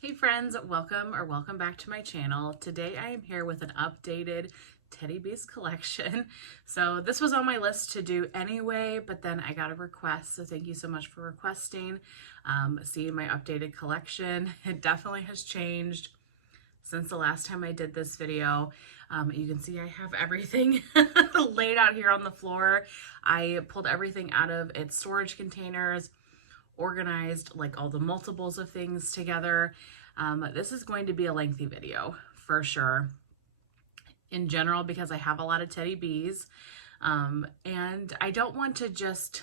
Hey friends, welcome back to my channel. Today I am here with an updated Teddy Bees collection. So this was on my list to do anyway, but then I got a request, so thank you so much for requesting. Seeing my updated collection, it definitely has changed since the last time I did this video. You can see I have everything laid out here on the floor. I pulled everything out of its storage containers, organized like all the multiples of things together. This is going to be a lengthy video for sure in general because I have a lot of Teddy Bees, and I don't want to just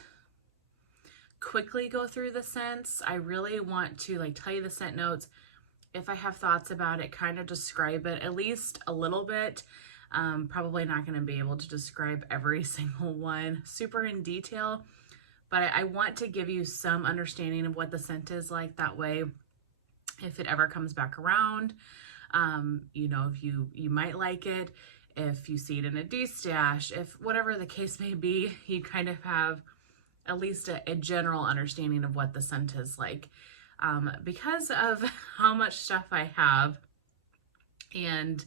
quickly go through the scents. I really want to like tell you the scent notes. If I have thoughts about it, kind of describe it at least a little bit. Probably not going to be able to describe every single one super in detail, but I want to give you some understanding of what the scent is like. That way, if it ever comes back around, you know, if you might like it, if you see it in a de-stash, if whatever the case may be, you kind of have at least a general understanding of what the scent is like. Because of how much stuff I have and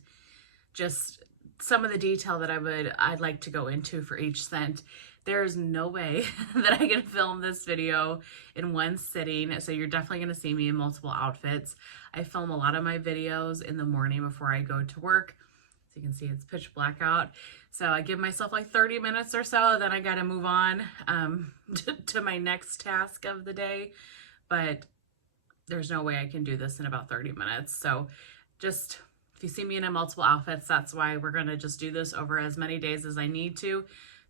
just some of the detail that I'd like to go into for each scent, there's no way that I can film this video in one sitting. So you're definitely going to see me in multiple outfits. I film a lot of my videos in the morning before I go to work. So you can see it's pitch black out. So I give myself like 30 minutes or so, then I got to move on to my next task of the day. But there's no way I can do this in about 30 minutes. So just, if you see me in multiple outfits, that's why we're going to just do this over as many days as I need to,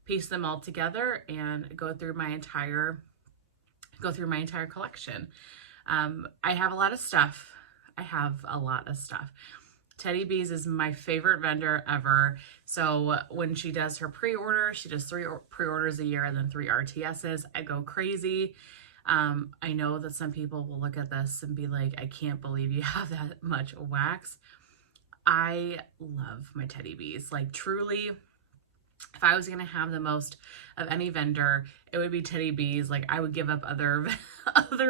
piece them all together and go through my entire collection. I have a lot of stuff. Teddy Bees is my favorite vendor ever. So when she does her pre-order, she does 3 pre-orders a year and then 3 RTSs. I go crazy. I know that some people will look at this and be like, I can't believe you have that much wax. I love my Teddy Bees. Like truly, if I was going to have the most of any vendor, it would be Teddy Bees. Like I would give up other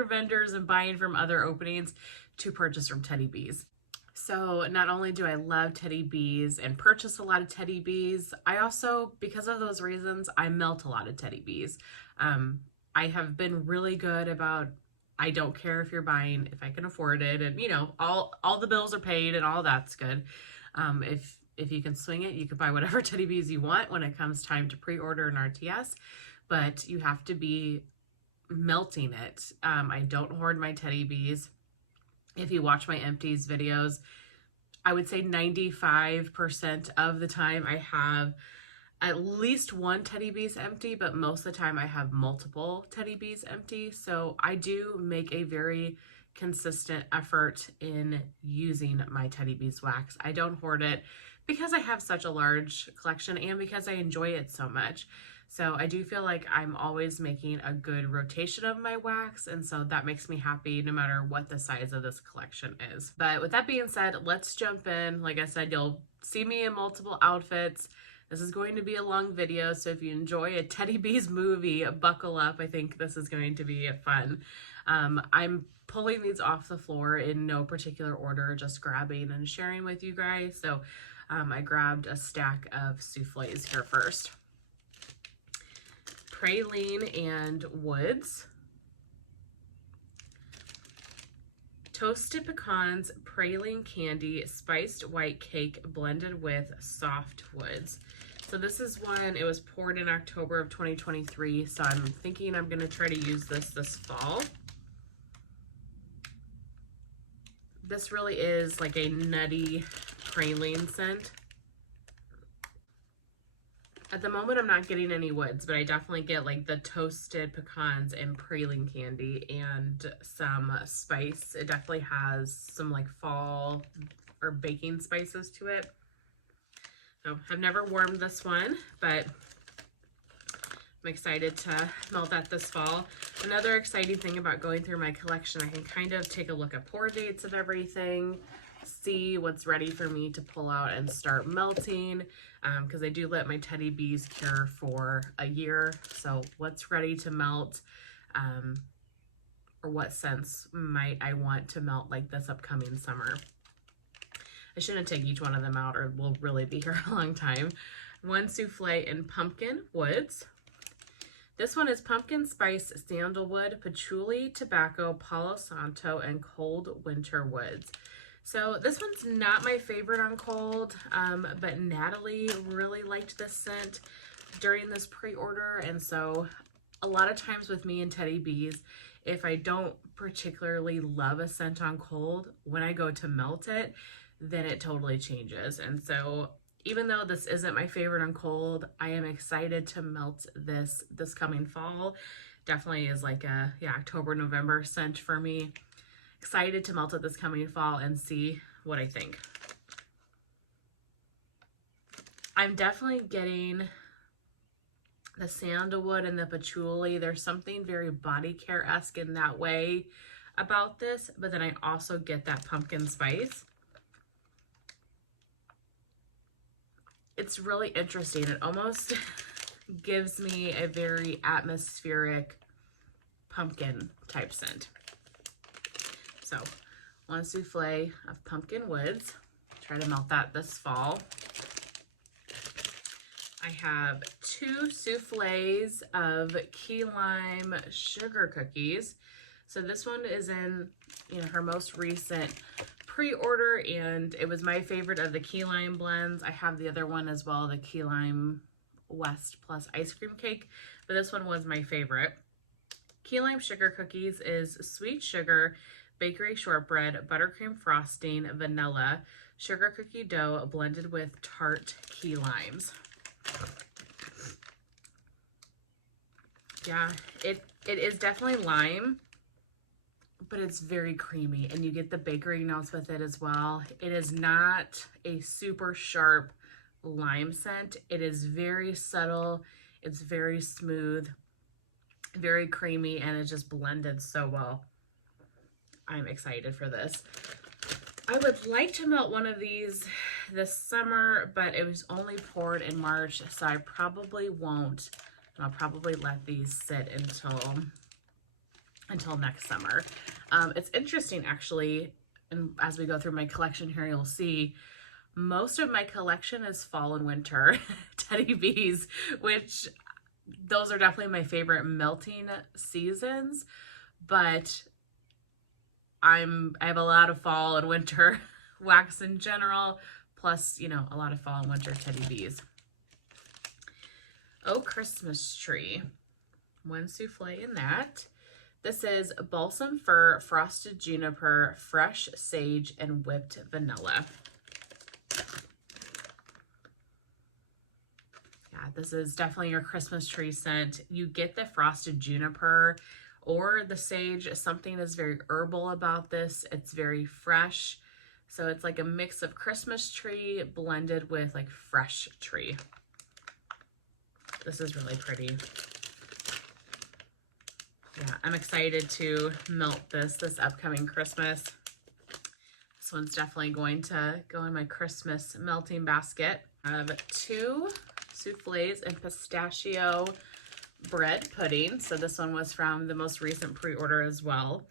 vendors and buying from other openings to purchase from Teddy Bees. So not only do I love Teddy Bees and purchase a lot of Teddy Bees, I also, because of those reasons, I melt a lot of Teddy Bees. I have been really good about, I don't care if you're buying, if I can afford it, and you know, all the bills are paid and all that's good. If you can swing it, you can buy whatever Teddy Bees you want when it comes time to pre-order an RTS, but you have to be melting it. I don't hoard my Teddy Bees. If you watch my empties videos, I would say 95% of the time I have at least one Teddy Bees empty, but most of the time I have multiple Teddy Bees empty. So I do make a very consistent effort in using my Teddy Bees wax. I don't hoard it because I have such a large collection and because I enjoy it so much. So I do feel like I'm always making a good rotation of my wax, and so that makes me happy no matter what the size of this collection is. But with that being said, let's jump in. Like I said, you'll see me in multiple outfits. This is going to be a long video, so if you enjoy a Teddy Bees movie, buckle up. I think this is going to be fun. I'm pulling these off the floor in no particular order, just grabbing and sharing with you guys. So I grabbed a stack of souffles here first. Praline and Woods. Toasted pecans, praline candy, spiced white cake blended with soft woods. So this is one, it was poured in October of 2023, so I'm thinking I'm going to try to use this fall. This really is like a nutty praline scent. At the moment, I'm not getting any woods, but I definitely get like the toasted pecans and praline candy and some spice. It definitely has some like fall or baking spices to it. So I've never warmed this one, but I'm excited to melt that this fall. Another exciting thing about going through my collection, I can kind of take a look at pour dates of everything, see what's ready for me to pull out and start melting, because I do let my Teddy Bees cure for a year. So what's ready to melt, or what scents might I want to melt like this upcoming summer. I shouldn't take each one of them out or we'll really be here a long time. One souffle in pumpkin woods. This one is pumpkin spice, sandalwood, patchouli, tobacco, palo santo, and cold winter woods. So this one's not my favorite on cold, but Natalie really liked this scent during this pre-order. And so a lot of times with me and Teddy Bees, if I don't particularly love a scent on cold, when I go to melt it, then it totally changes. And so even though this isn't my favorite on cold, I am excited to melt this coming fall. Definitely is like a October, November scent for me. Excited to melt it this coming fall and see what I think. I'm definitely getting the sandalwood and the patchouli. There's something very body care-esque in that way about this, but then I also get that pumpkin spice. It's really interesting. It almost gives me a very atmospheric pumpkin type scent. So, one souffle of pumpkin woods. Try to melt that this fall. I have 2 souffles of key lime sugar cookies. So this one is in, her most recent pre-order, and it was my favorite of the key lime blends. I have the other one as well, the key lime West plus ice cream cake, but this one was my favorite. Key lime sugar cookies is sweet sugar, bakery shortbread, buttercream frosting, vanilla, sugar cookie dough blended with tart key limes. Yeah, it is definitely lime, but it's very creamy, and you get the bakery notes with it as well. It is not a super sharp lime scent. It is very subtle. It's very smooth, very creamy, and it's just blended so well. I'm excited for this. I would like to melt one of these this summer, but it was only poured in March, so I probably won't. I'll probably let these sit until next summer. It's interesting, actually, and as we go through my collection here, you'll see most of my collection is fall and winter Teddy Bees, which those are definitely my favorite melting seasons, but I have a lot of fall and winter wax in general, plus, a lot of fall and winter Teddy Bees. Oh, Christmas tree. One souffle in that. This is balsam fir, frosted juniper, fresh sage, and whipped vanilla. Yeah, this is definitely your Christmas tree scent. You get the frosted juniper or the sage. Something is very herbal about this. It's very fresh. So it's like a mix of Christmas tree blended with like fresh tree. This is really pretty. Yeah, I'm excited to melt this upcoming Christmas. This one's definitely going to go in my Christmas melting basket. I have 2 souffles and pistachio bread pudding. So this one was from the most recent pre-order as well.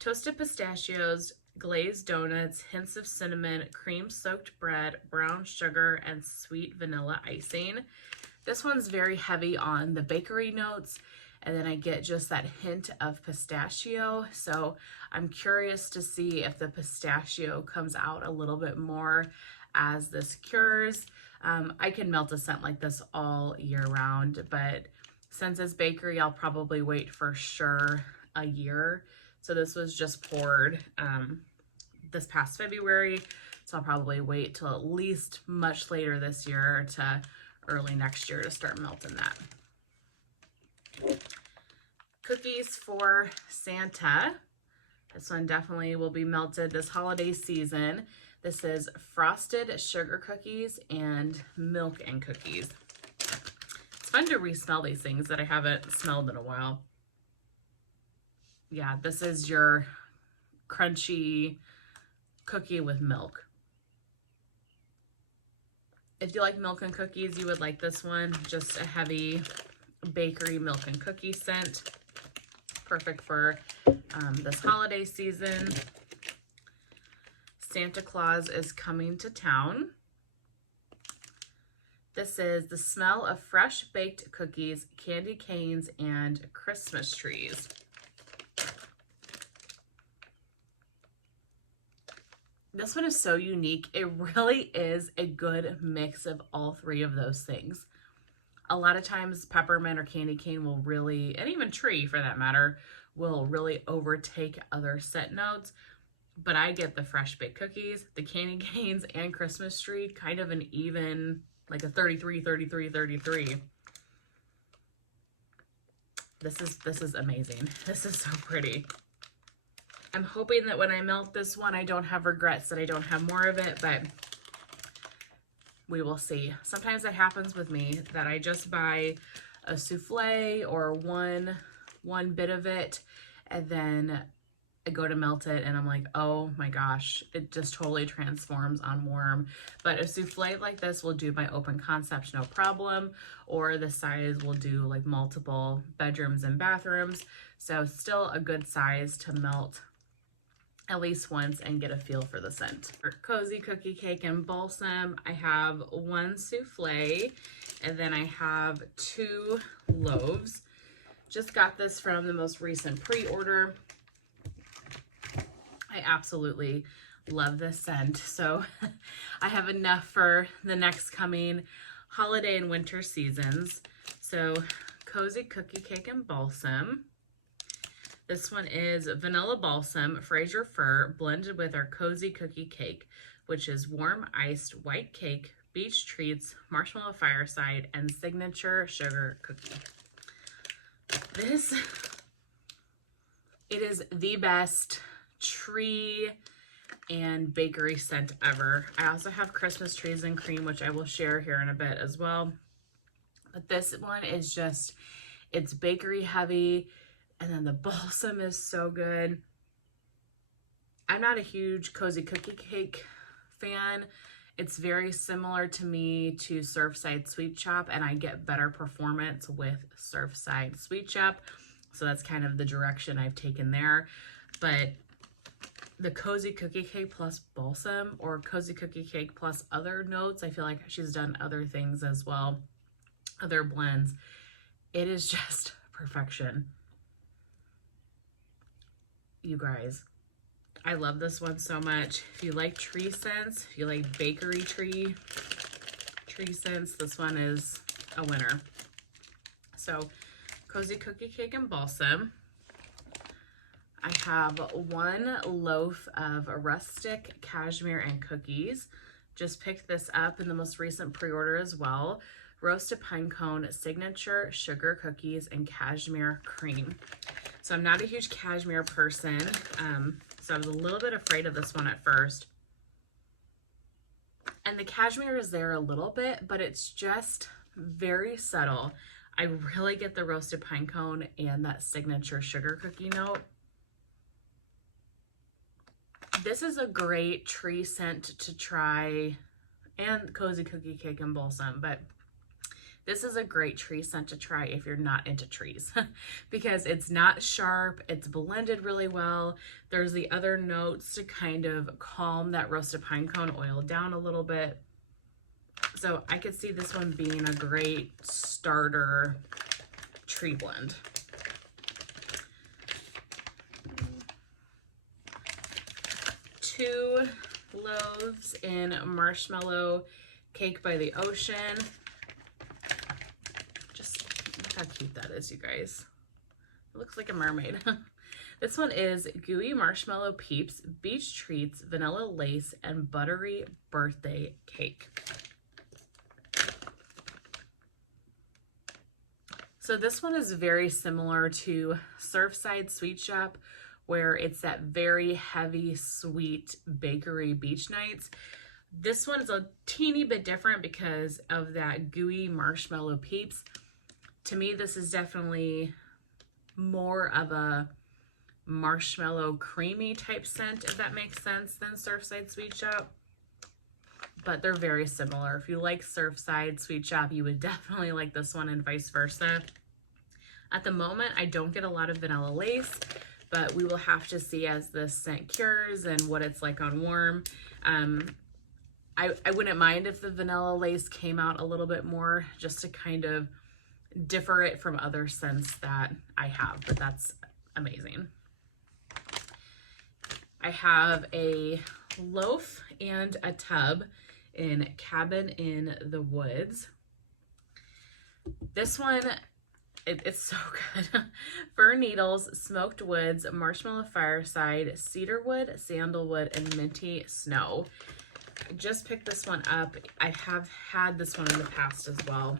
Toasted pistachios, glazed donuts, hints of cinnamon, cream-soaked bread, brown sugar, and sweet vanilla icing. This one's very heavy on the bakery notes, and then I get just that hint of pistachio. So I'm curious to see if the pistachio comes out a little bit more as this cures. I can melt a scent like this all year round, but since it's bakery, I'll probably wait for sure a year. So this was just poured this past February, so I'll probably wait till at least much later this year to early next year to start melting that. Cookies for Santa. This one definitely will be melted this holiday season. This is frosted sugar cookies and milk and cookies. It's fun to re-smell these things that I haven't smelled in a while. Yeah, this is your crunchy cookie with milk. If you like milk and cookies, you would like this one. Just a heavy bakery milk and cookie scent. perfect for this holiday season. Santa Claus is coming to town. This is the smell of fresh baked cookies, candy canes, and Christmas trees. This one is so unique. It really is a good mix of all three of those things. A lot of times peppermint or candy cane will really, and even tree for that matter, will really overtake other scent notes. But I get the fresh baked cookies, the candy canes, and Christmas tree, kind of an even, like a 33, 33, 33. This is amazing. This is so pretty. I'm hoping that when I melt this one, I don't have regrets that I don't have more of it, but we will see. Sometimes it happens with me that I just buy a souffle or one bit of it, and then I go to melt it and I'm like, oh my gosh, it just totally transforms on warm. But a souffle like this will do my open concept no problem, or the size will do like multiple bedrooms and bathrooms. So still a good size to melt at least once and get a feel for the scent. For Cozy Cookie Cake and Balsam, I have one souffle and then I have 2 loaves. Just got this from the most recent pre-order. I absolutely love this scent. So I have enough for the next coming holiday and winter seasons. So Cozy Cookie Cake and Balsam. This one is Vanilla Balsam, Fraser Fir, blended with our Cozy Cookie Cake, which is warm iced white cake, beach treats, marshmallow fireside, and signature sugar cookie. It is the best tree and bakery scent ever. I also have Christmas trees and cream, which I will share here in a bit as well. But this one is just, it's bakery heavy, and then the balsam is so good. I'm not a huge Cozy Cookie Cake fan. It's very similar to me to Surfside Sweet Shop, and I get better performance with Surfside Sweet Shop. So that's kind of the direction I've taken there. But the Cozy Cookie Cake plus Balsam, or Cozy Cookie Cake plus other notes, I feel like she's done other things as well, other blends. It is just perfection. You guys, I love this one so much. If you like tree scents, if you like bakery tree scents, this one is a winner. So Cozy Cookie Cake and Balsam. I have 1 loaf of rustic cashmere and cookies. Just picked this up in the most recent pre-order as well. Roasted pine cone, signature sugar cookies, and cashmere cream. So I'm not a huge cashmere person, so I was a little bit afraid of this one at first. And the cashmere is there a little bit, but it's just very subtle. I really get the roasted pine cone and that signature sugar cookie note. This is a great tree scent to try, and Cozy Cookie Cake and Balsam, but this is a great tree scent to try if you're not into trees because it's not sharp, it's blended really well. There's the other notes to kind of calm that roasted pine cone oil down a little bit. So I could see this one being a great starter tree blend. Two loaves in Marshmallow Cake by the Ocean. Just look how cute that is, you guys. It looks like a mermaid. This one is Gooey Marshmallow Peeps, Beach Treats, Vanilla Lace, and Buttery Birthday Cake. So this one is very similar to Surfside Sweet Shop, where it's that very heavy, sweet bakery beach nights. This one is a teeny bit different because of that gooey marshmallow peeps. To me, this is definitely more of a marshmallow creamy type scent, if that makes sense, than Surfside Sweet Shop. But they're very similar. If you like Surfside Sweet Shop, you would definitely like this one, and vice versa. At the moment, I don't get a lot of vanilla lace, but we will have to see as this scent cures and what it's like on warm. I wouldn't mind if the vanilla lace came out a little bit more, just to kind of differ it from other scents that I have, but that's amazing. I have a loaf and a tub in Cabin in the Woods. This one, it's so good. Fir needles, smoked woods, marshmallow fireside, cedarwood, sandalwood, and minty snow. I just picked this one up. I have had this one in the past as well.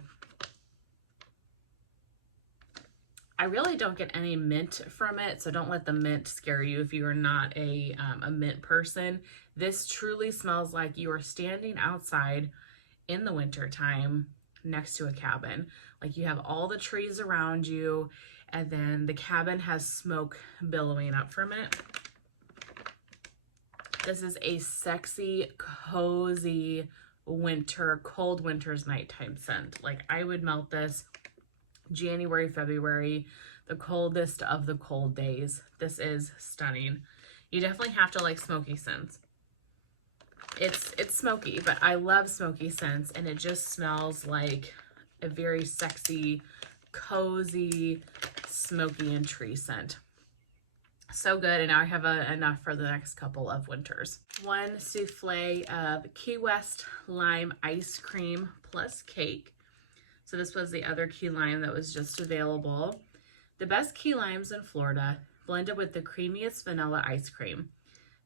I really don't get any mint from it, so don't let the mint scare you if you are not a mint person. This truly smells like you are standing outside in the winter time next to a cabin. Like you have all the trees around you, and then the cabin has smoke billowing up from it. This is a sexy, cozy winter, cold winter's nighttime scent. Like I would melt this January, February, the coldest of the cold days. This is stunning. You definitely have to like smoky scents. It's smoky, but I love smoky scents, and it just smells like a very sexy, cozy, smoky and tree scent. So good, and now I have enough for the next couple of winters. One souffle of Key West lime ice cream plus cake. So this was the other key lime that was just available. The best key limes in Florida, blended with the creamiest vanilla ice cream.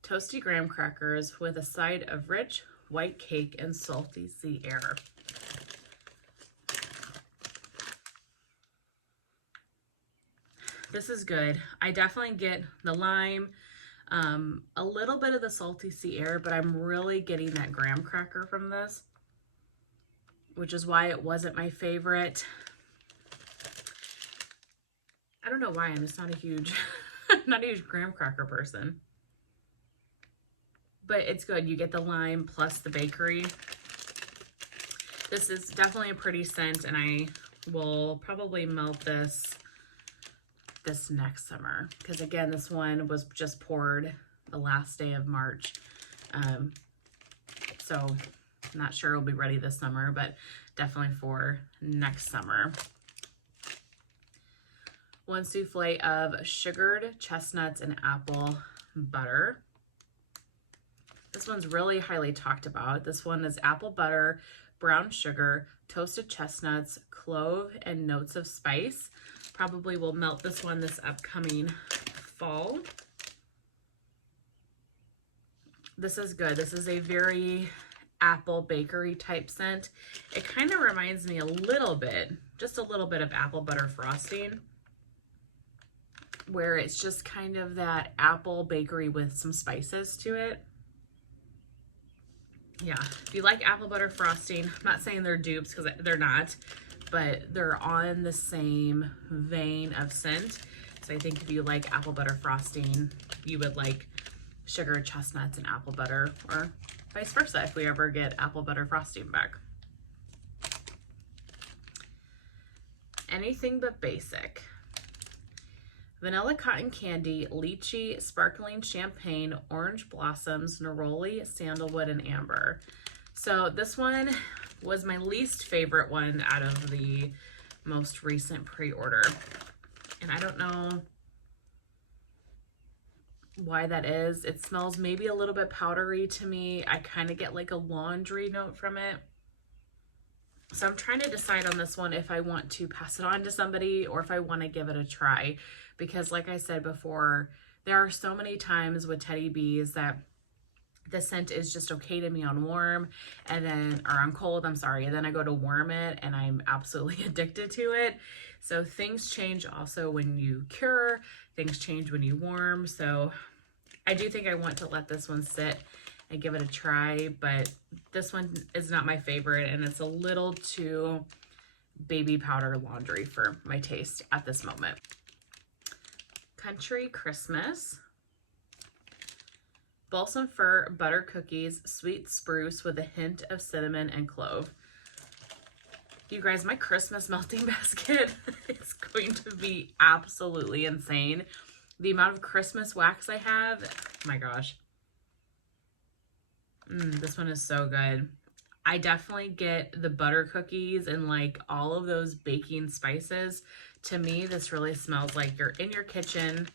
Toasty graham crackers with a side of rich white cake and salty sea air. This is good. I definitely get the lime, a little bit of the salty sea air, but I'm really getting that graham cracker from this, which is why it wasn't my favorite. I don't know why, I'm just not a huge, not a huge graham cracker person. But it's good. You get the lime plus the bakery. This is definitely a pretty scent, and I will probably melt this next summer. Because again, this one was just poured the last day of March. So I'm not sure it'll be ready this summer, but definitely for next summer. One souffle of sugared chestnuts and apple butter. This one's really highly talked about. This one is apple butter, brown sugar, toasted chestnuts, clove, and notes of spice. Probably will melt this one this upcoming fall. This is good. This is a very apple bakery type scent. It kind of reminds me a little bit, just a little bit of apple butter frosting, where it's just kind of that apple bakery with some spices to it. Yeah, if you like apple butter frosting, I'm not saying they're dupes because they're not, but they're on the same vein of scent. So I think if you like apple butter frosting, you would like sugar, chestnuts, and apple butter, or vice versa if we ever get apple butter frosting back. Anything but basic. Vanilla cotton candy, lychee, sparkling champagne, orange blossoms, neroli, sandalwood, and amber. So this one was my least favorite one out of the most recent pre-order. And I don't know why that is. It smells maybe a little bit powdery to me. I kind of get like a laundry note from it. So I'm trying to decide on this one if I want to pass it on to somebody or if I want to give it a try. Because like I said before, there are so many times with Teddy Bees that the scent is just okay to me on warm and then, or on cold, I'm sorry. And then I go to warm it and I'm absolutely addicted to it. So things change also when you cure, things change when you warm. So I do think I want to let this one sit and give it a try, but this one is not my favorite and it's a little too baby powder laundry for my taste at this moment. Country Christmas. Balsam fir butter cookies, sweet spruce with a hint of cinnamon and clove. You guys, my Christmas melting basket is going to be absolutely insane. The amount of Christmas wax I have, oh my gosh. This one is so good. I definitely get the butter cookies and like all of those baking spices. To me, this really smells like you're in your kitchen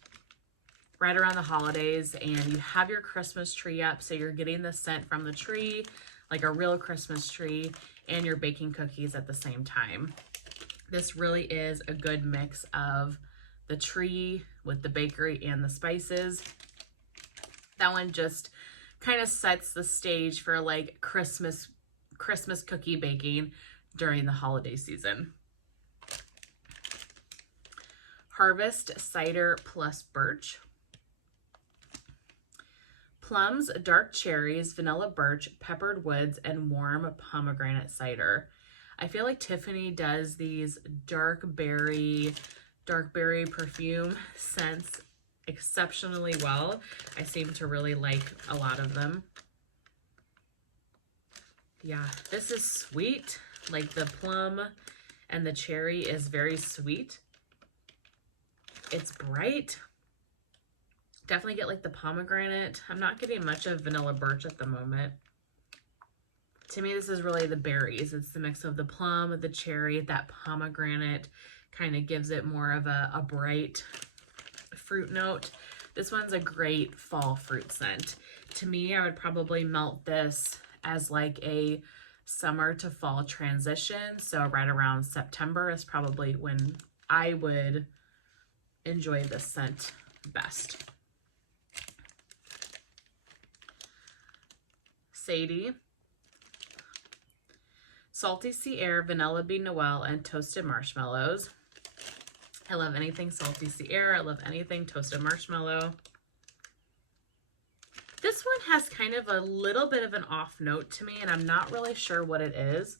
right around the holidays and you have your Christmas tree up. So you're getting the scent from the tree, like a real Christmas tree, and you're baking cookies at the same time. This really is a good mix of the tree with the bakery and the spices. That one just kind of sets the stage for like Christmas cookie baking during the holiday season. Harvest Cider plus Birch. Plums, dark cherries, vanilla birch, peppered woods, and warm pomegranate cider. I feel like Tiffany does these dark berry perfume scents exceptionally well. I seem to really like a lot of them. Yeah, this is sweet. Like the plum and the cherry is very sweet. It's bright. Definitely get like the pomegranate. I'm not getting much of vanilla birch at the moment. To me, this is really the berries. It's the mix of the plum, the cherry, that pomegranate kind of gives it more of a bright fruit note. This one's a great fall fruit scent. To me, I would probably melt this as like a summer to fall transition. So right around September is probably when I would enjoy this scent best. Sadie, Salty Sea Air, Vanilla Bean Noel, and Toasted Marshmallows. I love anything Salty Sea Air. I love anything toasted marshmallow. This one has kind of a little bit of an off note to me, and I'm not really sure what it is.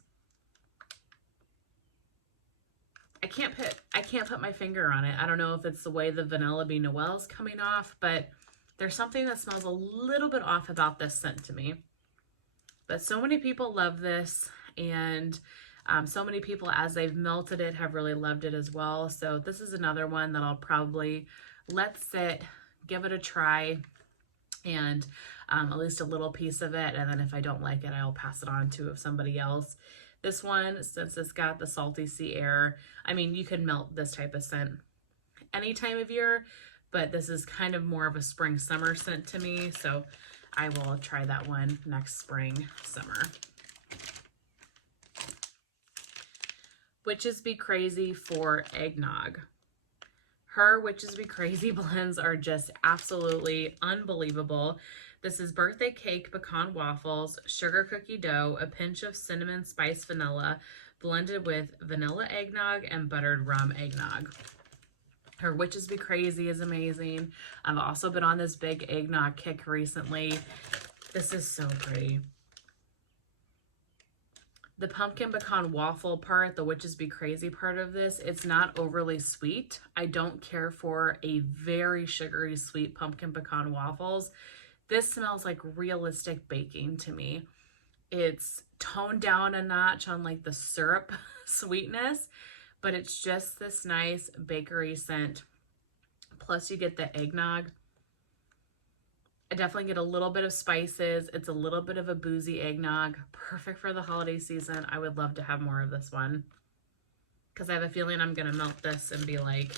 I can't put my finger on it. I don't know if it's the way the Vanilla Bean Noel is coming off, but there's something that smells a little bit off about this scent to me. But so many people love this, and so many people, as they've melted it, have really loved it as well. So this is another one that I'll probably let sit, give it a try, and at least a little piece of it. And then if I don't like it, I'll pass it on to somebody else. This one, since it's got the Salty Sea Air, I mean, you can melt this type of scent any time of year, but this is kind of more of a spring summer scent to me. So I will try that one next spring, summer. Witches Be Crazy for Eggnog. Her Witches Be Crazy blends are just absolutely unbelievable. This is birthday cake, pecan waffles, sugar cookie dough, a pinch of cinnamon spice vanilla, blended with vanilla eggnog and buttered rum eggnog. Her Witches Be Crazy is amazing. I've also been on this big eggnog kick recently. This is so pretty. The pumpkin pecan waffle part, the Witches Be Crazy part of this, it's not overly sweet. I don't care for a very sugary sweet pumpkin pecan waffles. This smells like realistic baking to me. It's toned down a notch on like the syrup sweetness, but it's just this nice bakery scent. Plus you get the eggnog. I definitely get a little bit of spices. It's a little bit of a boozy eggnog. Perfect for the holiday season. I would love to have more of this one, because I have a feeling I'm going to melt this and be like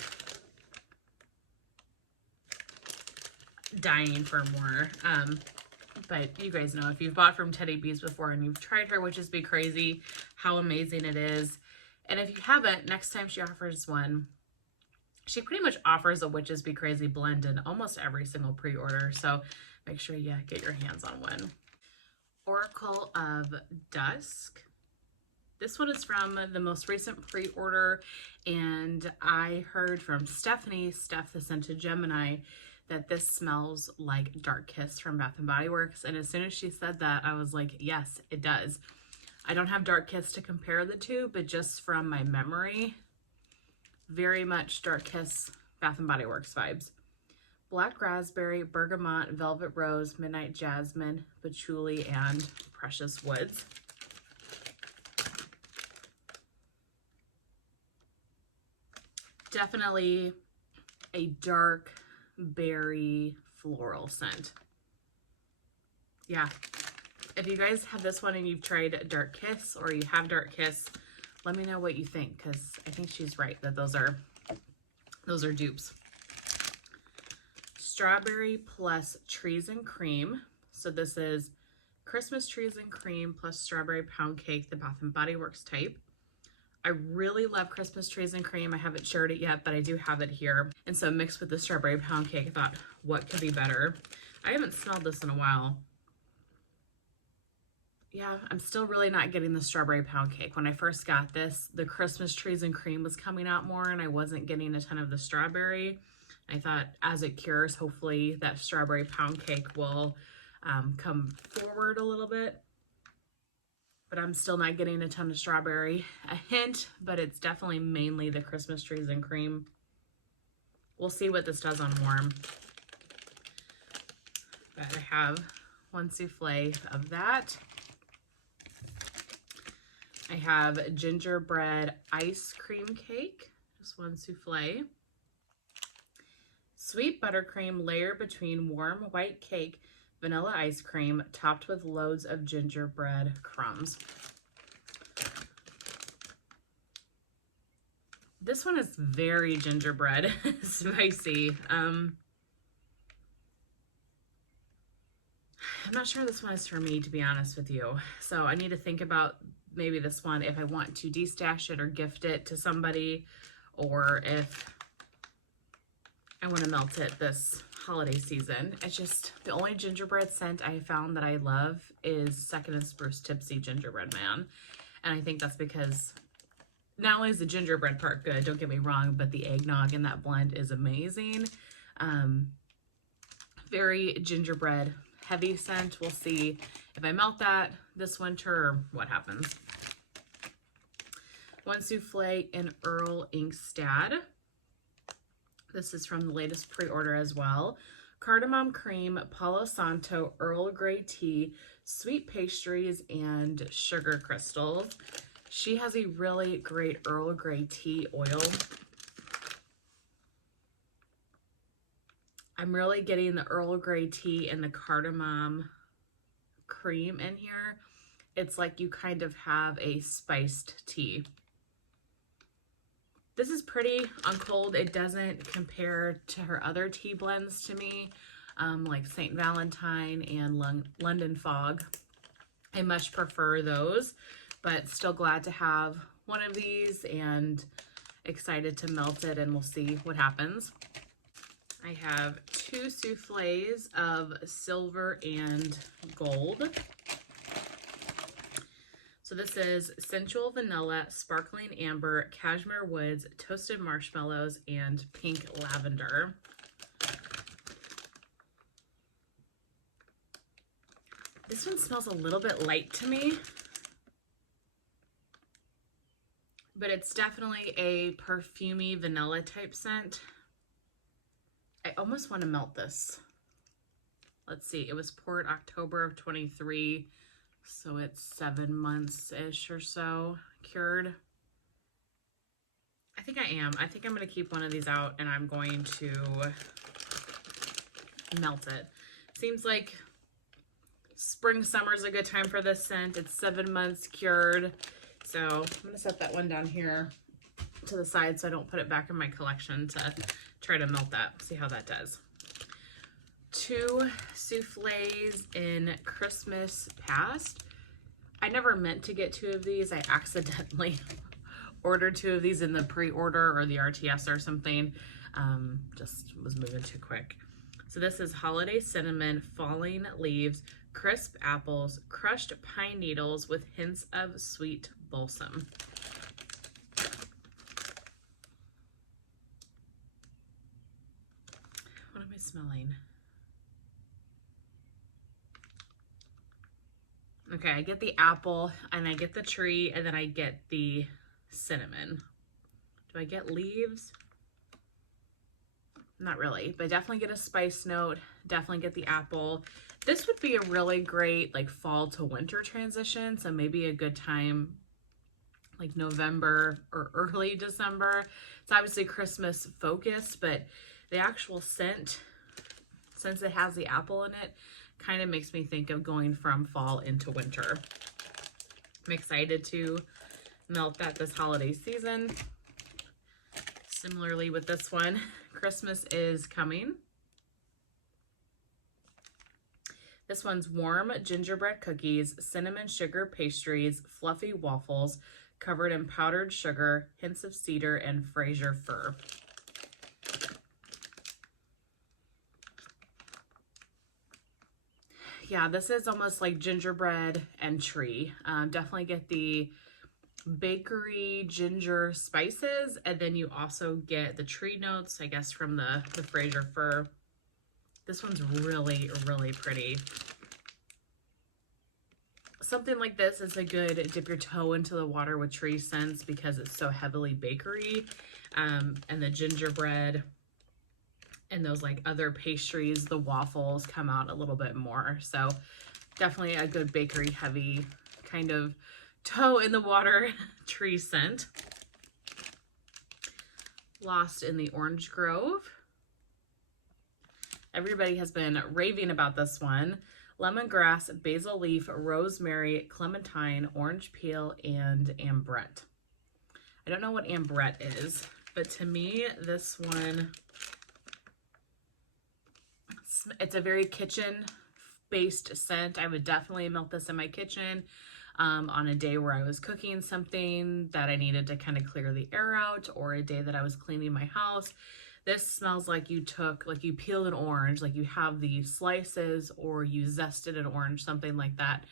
dying for more. But you guys know, if you've bought from Teddy Bees before and you've tried her Witches Be Crazy, how amazing it is. And if you haven't, next time she offers one, she pretty much offers a Witches Be Crazy blend in almost every single pre-order. So make sure you get your hands on one. Oracle of Dusk. This one is from the most recent pre-order, and I heard from Stephanie, Steph the Scented Gemini, that this smells like Dark Kiss from Bath & Body Works. And as soon as she said that, I was like, yes, it does. I don't have Dark Kiss to compare the two, but just from my memory, very much Dark Kiss, Bath & Body Works vibes. Black Raspberry, Bergamot, Velvet Rose, Midnight Jasmine, Patchouli, and Precious Woods. Definitely a dark berry floral scent. Yeah. If you guys have this one and you've tried Dark Kiss, or you have Dark Kiss, let me know what you think, because I think she's right that those are dupes. Strawberry plus Trees and Cream. So this is Christmas Trees and Cream plus Strawberry Pound Cake, the Bath & Body Works type. I really love Christmas Trees and Cream. I haven't shared it yet, but I do have it here. And so mixed with the Strawberry Pound Cake, I thought, what could be better? I haven't smelled this in a while. Yeah, I'm still really not getting the Strawberry Pound Cake. When I first got this, the Christmas Trees and Cream was coming out more, and I wasn't getting a ton of the strawberry. I thought as it cures, hopefully that Strawberry Pound Cake will come forward a little bit. But I'm still not getting a ton of strawberry. A hint, but it's definitely mainly the Christmas Trees and Cream. We'll see what this does on warm. But I have one souffle of that. I have gingerbread ice cream cake, just one souffle. Sweet buttercream layer between warm white cake, vanilla ice cream, topped with loads of gingerbread crumbs. This one is very gingerbread spicy. I'm not sure this one is for me, to be honest with you. So I need to think about maybe this one if I want to destash it or gift it to somebody, or if I want to melt it this holiday season. It's just the only gingerbread scent I found that I love is Second and Spruce Tipsy Gingerbread Man. And I think that's because not only is the gingerbread part good, don't get me wrong, but the eggnog in that blend is amazing. Very gingerbread heavy scent. We'll see if I melt that this winter or what happens. One souffle in Earl Inkstad. This is from the latest pre-order as well. Cardamom cream, Palo Santo, Earl Grey tea, sweet pastries, and sugar crystals. She has a really great Earl Grey tea oil. I'm really getting the Earl Grey tea and the cardamom cream in here. It's like you kind of have a spiced tea. This is pretty on cold. It doesn't compare to her other tea blends to me, like St. Valentine and London Fog. I much prefer those, but still glad to have one of these and excited to melt it, and we'll see what happens. I have two souffles of silver and gold. So this is Sensual Vanilla, Sparkling Amber, Cashmere Woods, Toasted Marshmallows, and Pink Lavender. This one smells a little bit light to me, but it's definitely a perfumey vanilla type scent. I almost want to melt this. Let's see, it was poured October of 23. So it's 7 months-ish or so cured. I think I am. I think I'm going to keep one of these out and I'm going to melt it. Seems like spring, summer is a good time for this scent. It's 7 months cured. So I'm going to set that one down here to the side so I don't put it back in my collection to try to melt that. See how that does. Two souffles in Christmas Past. I never meant to get two of these. I accidentally ordered two of these in the pre-order or the RTS or something. Just was moving too quick. So this is Holiday Cinnamon, Falling Leaves, Crisp Apples, Crushed Pine Needles with hints of sweet balsam. What am I smelling? Okay, I get the apple and I get the tree and then I get the cinnamon. Do I get leaves? Not really, but I definitely get a spice note. Definitely get the apple. This would be a really great like fall to winter transition. So maybe a good time like November or early December. It's obviously Christmas focused, but the actual scent, since it has the apple in it, kind of makes me think of going from fall into winter. I'm excited to melt that this holiday season. Similarly with this one, Christmas is coming. This one's warm gingerbread cookies, cinnamon sugar pastries, fluffy waffles, covered in powdered sugar, hints of cedar, and Fraser fir. Yeah, this is almost like gingerbread and tree. Definitely get the bakery ginger spices, and then you also get the tree notes, I guess, from the Fraser fir. This one's really, really pretty. Something like this is a good dip your toe into the water with tree scents because it's so heavily bakery, and the gingerbread and those like other pastries, the waffles come out a little bit more. So definitely a good bakery heavy kind of toe in the water tree scent. Lost in the Orange Grove. Everybody has been raving about this one. Lemongrass, basil leaf, rosemary, clementine, orange peel, and ambrette. I don't know what ambrette is, but to me, this one, it's a very kitchen-based scent. I would definitely melt this in my kitchen on a day where I was cooking something that I needed to kind of clear the air out, or a day that I was cleaning my house. This smells like you peeled an orange, like you have the slices or you zested an orange, something like that.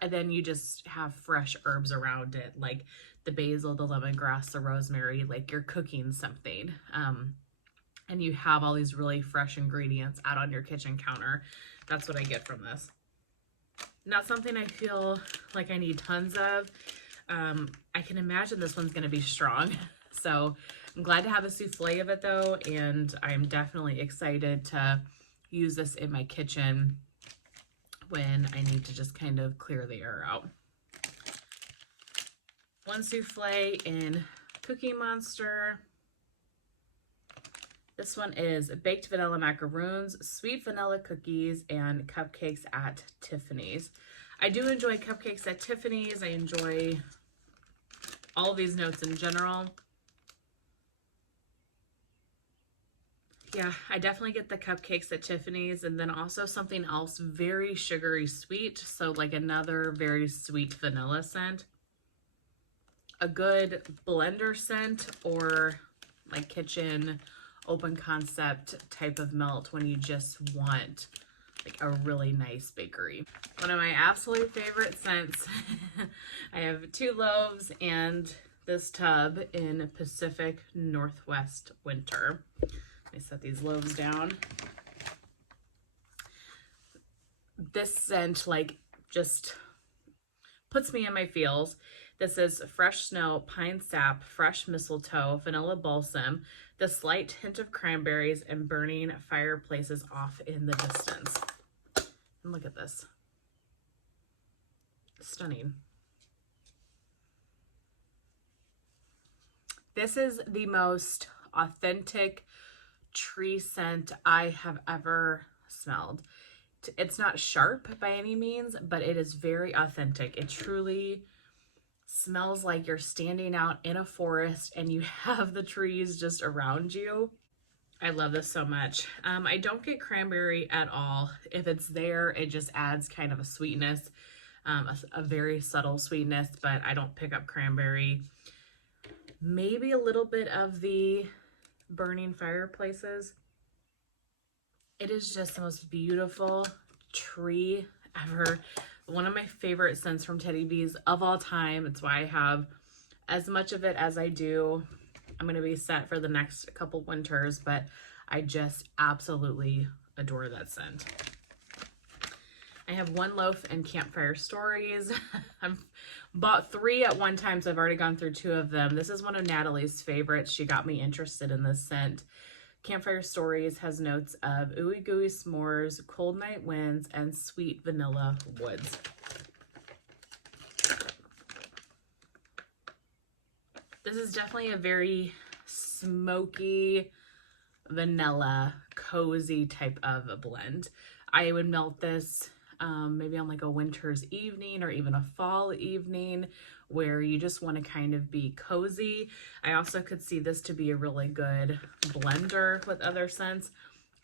And then you just have fresh herbs around it, like the basil, the lemongrass, the rosemary, like you're cooking something. And you have all these really fresh ingredients out on your kitchen counter. That's what I get from this. Not something I feel like I need tons of. I can imagine this one's going to be strong. So I'm glad to have a souffle of it though, and I'm definitely excited to use this in my kitchen when I need to just kind of clear the air out. One souffle in Cookie Monster. This one is baked vanilla macaroons, sweet vanilla cookies, and cupcakes at Tiffany's. I do enjoy cupcakes at Tiffany's. I enjoy all of these notes in general. Yeah, I definitely get the cupcakes at Tiffany's, and then also something else very sugary sweet. So like another very sweet vanilla scent. A good blender scent or like kitchen open concept type of melt when you just want like a really nice bakery. One of my absolute favorite scents. I have 2 loaves and this tub in Pacific Northwest Winter. Let me set these loaves down. This scent like just puts me in my feels. This is fresh snow, pine sap, fresh mistletoe, vanilla balsam, the slight hint of cranberries, and burning fireplaces off in the distance. And look at this. Stunning. This is the most authentic tree scent I have ever smelled. It's not sharp by any means, but it is very authentic. It truly smells like you're standing out in a forest and you have the trees just around you. I love this so much. I don't get cranberry at all. If it's there, it just adds kind of a sweetness, a very subtle sweetness, but I don't pick up cranberry. Maybe a little bit of the burning fireplaces. It is just the most beautiful tree ever. One of my favorite scents from Teddy Bees of all time. It's why I have as much of it as I do. I'm going to be set for the next couple winters, but I just absolutely adore that scent. I have 1 loaf and Campfire Stories. I've bought 3 at one time, so I've already gone through 2 of them. This is one of Natalie's favorites. She got me interested in this scent. Campfire Stories has notes of ooey gooey s'mores, cold night winds, and sweet vanilla woods. This is definitely a very smoky, vanilla, cozy type of a blend. I would melt this maybe on like a winter's evening or even a fall evening where you just want to kind of be cozy. I also could see this to be a really good blender with other scents.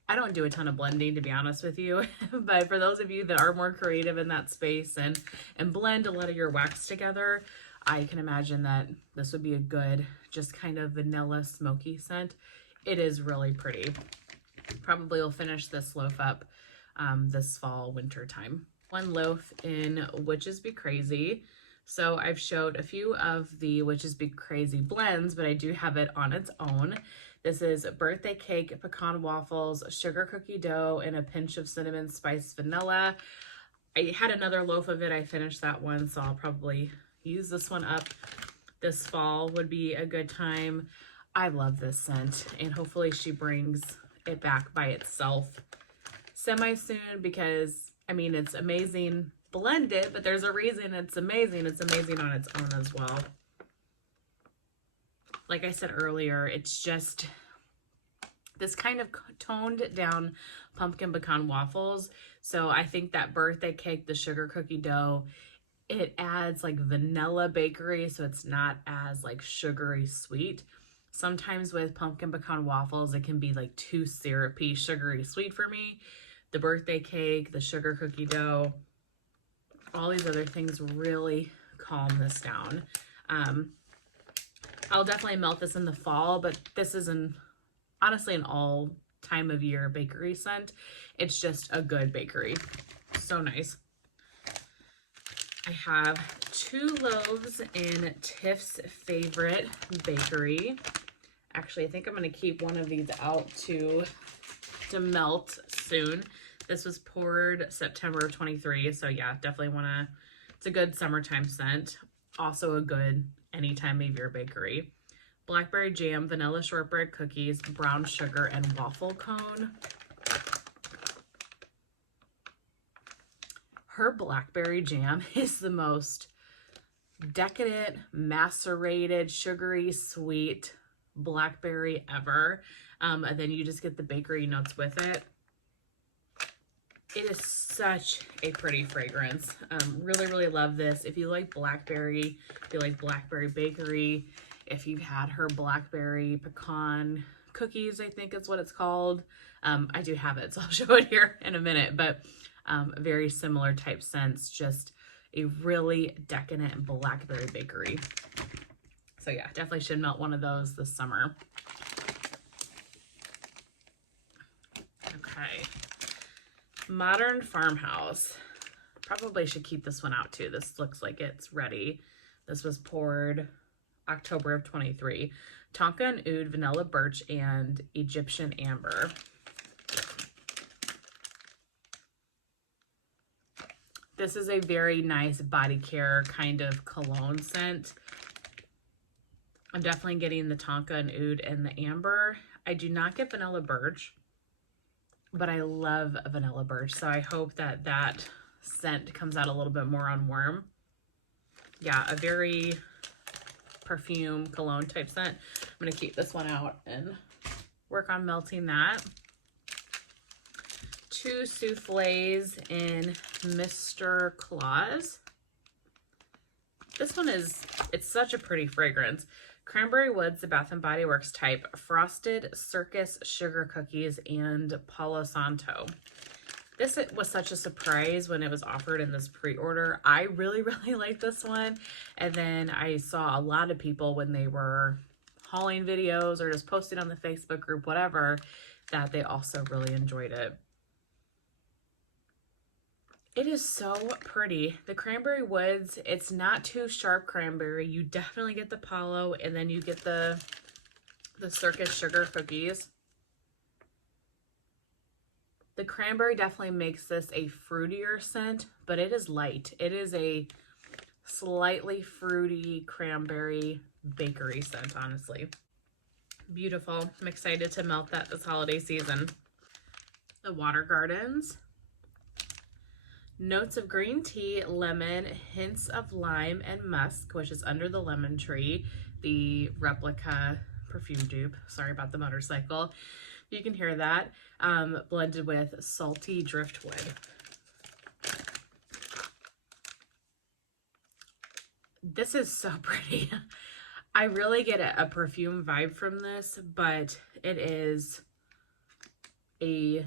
I don't do a ton of blending, to be honest with you, but for those of you that are more creative in that space and blend a lot of your wax together, I can imagine that this would be a good, just kind of vanilla smoky scent. It is really pretty. Probably will finish this loaf up this fall, winter time. One loaf in Witches Be Crazy. So I've showed a few of the Witches Be Crazy blends, but I do have it on its own. This is birthday cake, pecan waffles, sugar cookie dough, and a pinch of cinnamon spice vanilla. I had another loaf of it. I finished that one, so I'll probably use this one up this fall. Would be a good time. I love this scent, and hopefully she brings it back by itself semi-soon because, I mean, it's amazing blended, but there's a reason it's amazing. It's amazing on its own as well. Like I said earlier, it's just this kind of toned down pumpkin pecan waffles. So I think that birthday cake, the sugar cookie dough, it adds like vanilla bakery, so it's not as like sugary sweet. Sometimes with pumpkin pecan waffles, it can be like too syrupy, sugary sweet for me. The birthday cake, the sugar cookie dough, all these other things really calm this down. I'll definitely melt this in the fall, but this isn't honestly an all time of year bakery scent. It's just a good bakery. So nice. I have 2 loaves in Tiff's Favorite Bakery. Actually, I think I'm going to keep one of these out to melt soon. This was poured September of 23, so yeah, definitely want to, it's a good summertime scent. Also a good any time of year bakery. Blackberry jam, vanilla shortbread cookies, brown sugar, and waffle cone. Her blackberry jam is the most decadent, macerated, sugary, sweet blackberry ever. And then you just get the bakery notes with it. It is such a pretty fragrance. Really, really love this. If you like blackberry, if you like blackberry bakery, if you've had her blackberry pecan cookies, I think is what it's called. I do have it, so I'll show it here in a minute, but very similar type scents, just a really decadent blackberry bakery. So yeah, definitely should melt one of those this summer. Okay. Modern Farmhouse. Probably should keep this one out too. This looks like it's ready. This was poured October of 23. Tonka and Oud, vanilla birch, and Egyptian amber. This is a very nice body care kind of cologne scent. I'm definitely getting the Tonka and Oud and the amber. I do not get vanilla birch, but I love vanilla birch, so I hope that that scent comes out a little bit more on warm. Yeah, a very perfume cologne type scent. I'm going to keep this one out and work on melting that. 2 souffles in Mr. Claus. This one is, it's such a pretty fragrance. Cranberry Woods, the Bath & Body Works type, Frosted Circus Sugar Cookies, and Palo Santo. This was such a surprise when it was offered in this pre-order. I really, really like this one. And then I saw a lot of people when they were hauling videos or just posting on the Facebook group, whatever, that they also really enjoyed it. It is so pretty. The Cranberry Woods, it's not too sharp cranberry. You definitely get the Palo, and then you get the Circus Sugar Cookies. The cranberry definitely makes this a fruitier scent, but it is light. It is a slightly fruity cranberry bakery scent, honestly. Beautiful. I'm excited to melt that this holiday season. The Water Gardens Notes of green tea, lemon, hints of lime, and musk, which is Under the Lemon Tree, the replica perfume dupe. Sorry about the motorcycle. You can hear that. Blended with salty driftwood. This is so pretty. I really get a perfume vibe from this, but it is a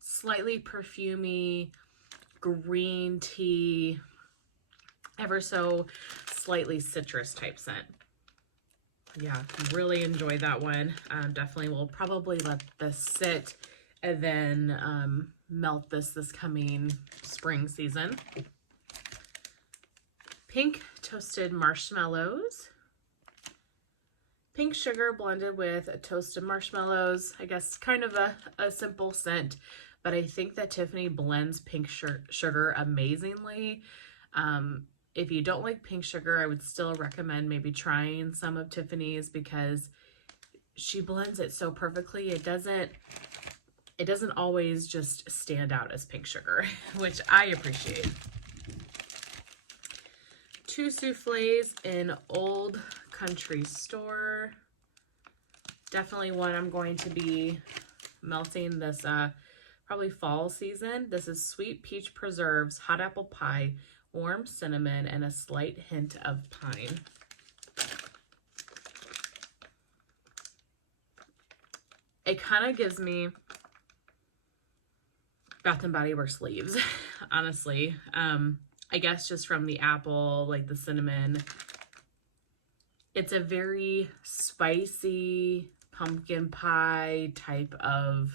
slightly perfumey green tea, ever so slightly citrus type scent. Yeah, really enjoy that one. Definitely will probably let this sit and then melt this coming spring season. Pink toasted marshmallows. Pink sugar blended with toasted marshmallows. I guess kind of a simple scent, but I think that Tiffany blends pink sugar amazingly. If you don't like pink sugar, I would still recommend maybe trying some of Tiffany's because she blends it so perfectly. It doesn't always just stand out as pink sugar, which I appreciate. 2 souffles in Old Country Store. Definitely one I'm going to be melting this probably fall season. This is sweet peach preserves, hot apple pie, warm cinnamon, and a slight hint of pine. It kind of gives me Bath and Body Works leaves, honestly. I guess just from the apple, like the cinnamon. It's a very spicy pumpkin pie type of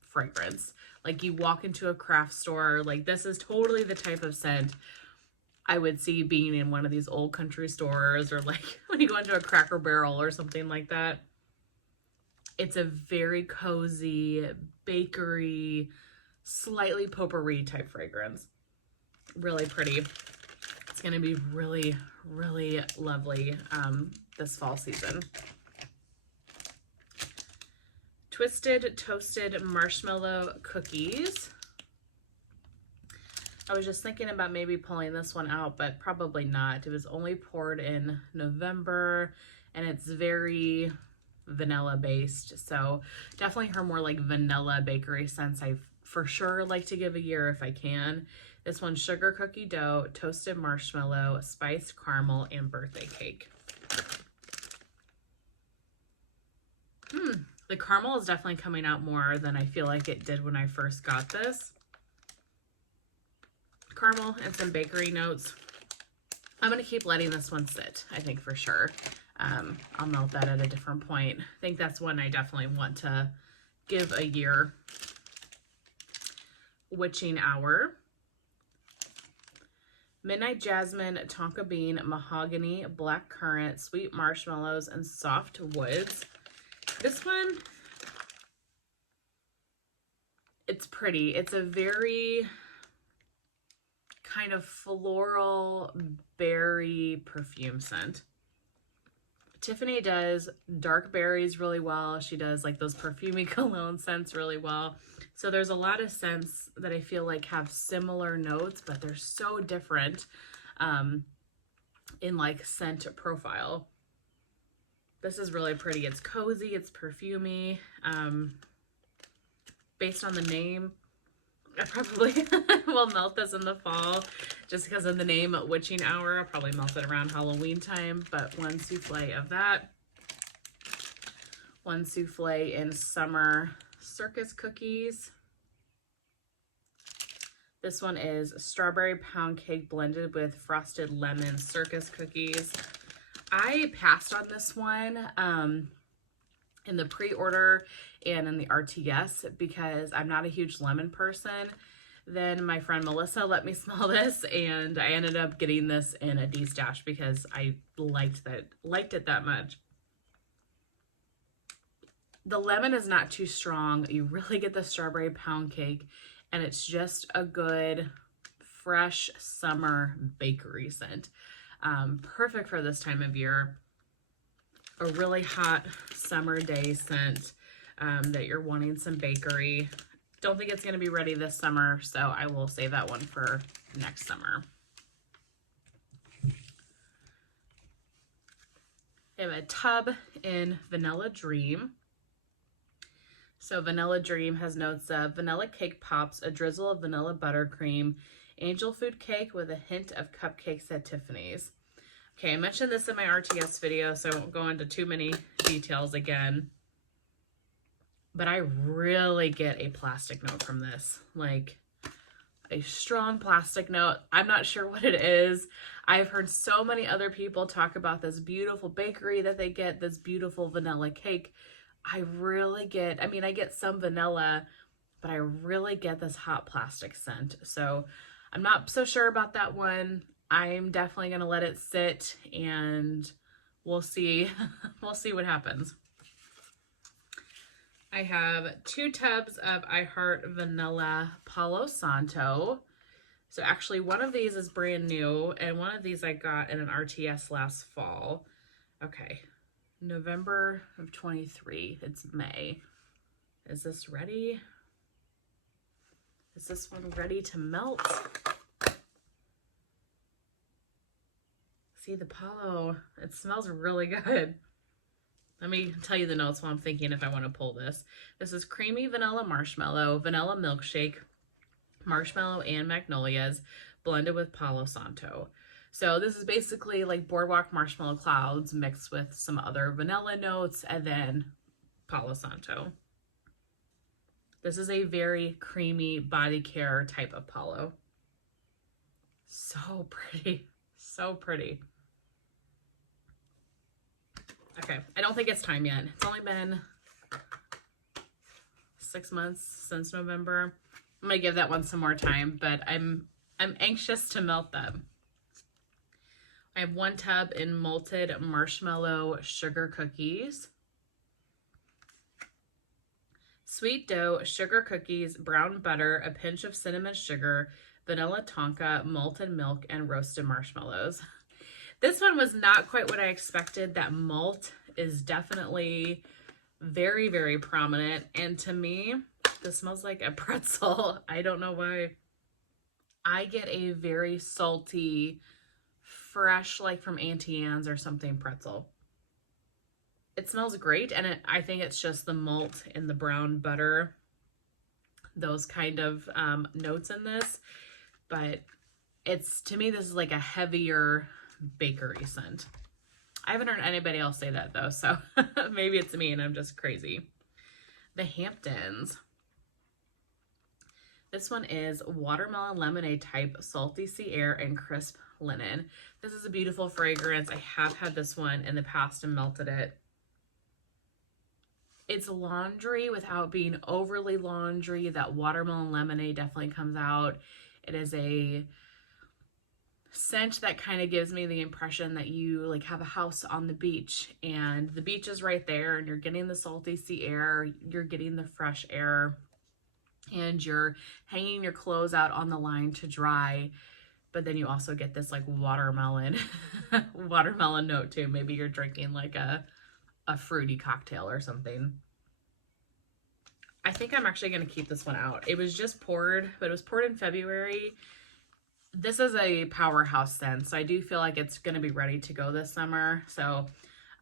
fragrance. Like you walk into a craft store, like this is totally the type of scent I would see being in one of these Old Country stores, or like when you go into a Cracker Barrel or something like that. It's a very cozy, bakery, slightly potpourri type fragrance. Really pretty. It's going to be really, really lovely this fall season. Twisted Toasted Marshmallow Cookies. I was just thinking about maybe pulling this one out, but probably not. It was only poured in November, and it's very vanilla based. So definitely her more like vanilla bakery scents I for sure like to give a year if I can. This one's sugar cookie dough, toasted marshmallow, spiced caramel, and birthday cake. The caramel is definitely coming out more than I feel like it did when I first got this. Caramel and some bakery notes. I'm going to keep letting this one sit, I think, for sure. I'll melt that at a different point. I think that's one I definitely want to give a year. Witching Hour. Midnight Jasmine, Tonka Bean, Mahogany, Black Currant, Sweet Marshmallows, and Soft Woods. This one, it's pretty. It's a very kind of floral berry perfume scent. Tiffany does dark berries really well. She does like those perfumey cologne scents really well. So there's a lot of scents that I feel like have similar notes, but they're so different in like scent profile. This is really pretty. It's cozy, it's perfumey. Based on the name, I probably will melt this in the fall just because of the name Witching Hour. I'll probably melt it around Halloween time, but 1 souffle of that. 1 souffle in Summer Circus Cookies. This one is Strawberry Pound Cake blended with Frosted Lemon Circus Cookies. I passed on this one in the pre-order and in the RTS because I'm not a huge lemon person. Then my friend Melissa let me smell this, and I ended up getting this in a D-stash because I liked it that much. The lemon is not too strong. You really get the strawberry pound cake, and it's just a good, fresh summer bakery scent. Perfect for this time of year. A really hot summer day scent that you're wanting some bakery. don't think it's going to be ready this summer, so I will save that one for next summer. I have a tub in Vanilla Dream. So Vanilla Dream has notes of vanilla cake pops, a drizzle of vanilla buttercream, angel food cake with a hint of cupcakes at Tiffany's. Okay, I mentioned this in my RTS video, so I won't go into too many details again. But I really get a plastic note from this, like a strong plastic note. I'm not sure what it is. I've heard so many other people talk about this beautiful bakery that they get, this beautiful vanilla cake. I really get, I mean, I get some vanilla, but I really get this hot plastic scent. So I'm not so sure about that one. I'm definitely going to let it sit and we'll see. We'll see what happens. I have 2 tubs of I Heart Vanilla Palo Santo. So actually one of these is brand new and one of these I got in an RTS last fall. Okay, November of 23. It's May. Is this ready? Is this one ready to melt? See the Palo, it smells really good. Let me tell you the notes while I'm thinking if I want to pull this. This is creamy vanilla marshmallow, vanilla milkshake, marshmallow and magnolias blended with Palo Santo. So this is basically like boardwalk marshmallow clouds mixed with some other vanilla notes and then Palo Santo. This is a very creamy body care type of Palo. So pretty, so pretty. Okay, I don't think it's time yet. It's only been 6 months since November. I'm gonna give that one some more time, but I'm anxious to melt them. I have 1 tub in malted marshmallow sugar cookies. Sweet dough, sugar cookies, brown butter, a pinch of cinnamon sugar, vanilla tonka, malted milk, and roasted marshmallows. This one was not quite what I expected. That malt is definitely very, very prominent. And to me, this smells like a pretzel. I don't know why. I get a very salty, fresh, like from Auntie Anne's or something pretzel. It smells great. And I think it's just the malt and the brown butter, those kind of notes in this. But it's, to me, this is like a heavier bakery scent. I haven't heard anybody else say that though, so maybe it's me and I'm just crazy. The Hamptons. This one is watermelon lemonade type, salty sea air and crisp linen. This is a beautiful fragrance. I have had this one in the past and melted it. It's laundry without being overly laundry. That watermelon lemonade definitely comes out. It is a scent that kind of gives me the impression that you like have a house on the beach and the beach is right there and you're getting the salty sea air, you're getting the fresh air, and you're hanging your clothes out on the line to dry, but then you also get this like watermelon watermelon note too. Maybe you're drinking like a fruity cocktail or something. I think I'm actually going to keep this one out. It was just poured, but it was poured in February. This is a powerhouse scent, so I do feel like it's going to be ready to go this summer. So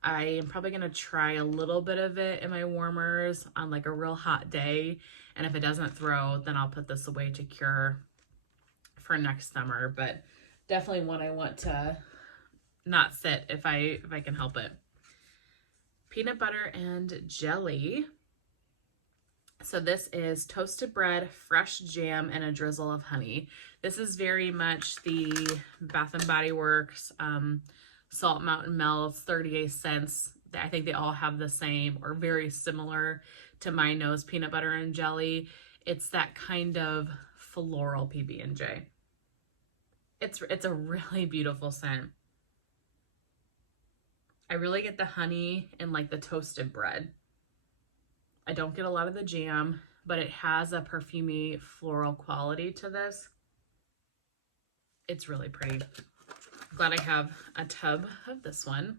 I am probably going to try a little bit of it in my warmers on like a real hot day. And if it doesn't throw, then I'll put this away to cure for next summer. But definitely one I want to not sit if I can help it. Peanut butter and jelly. So this is toasted bread, fresh jam, and a drizzle of honey. This is very much the Bath & Body Works Salt Mountain Melts 38 cents. I think they all have the same or very similar to my nose peanut butter and jelly. It's that kind of floral PB&J. It's a really beautiful scent. I really get the honey and like the toasted bread. I don't get a lot of the jam, but it has a perfumey floral quality to this. It's really pretty. Glad I have a tub of this one.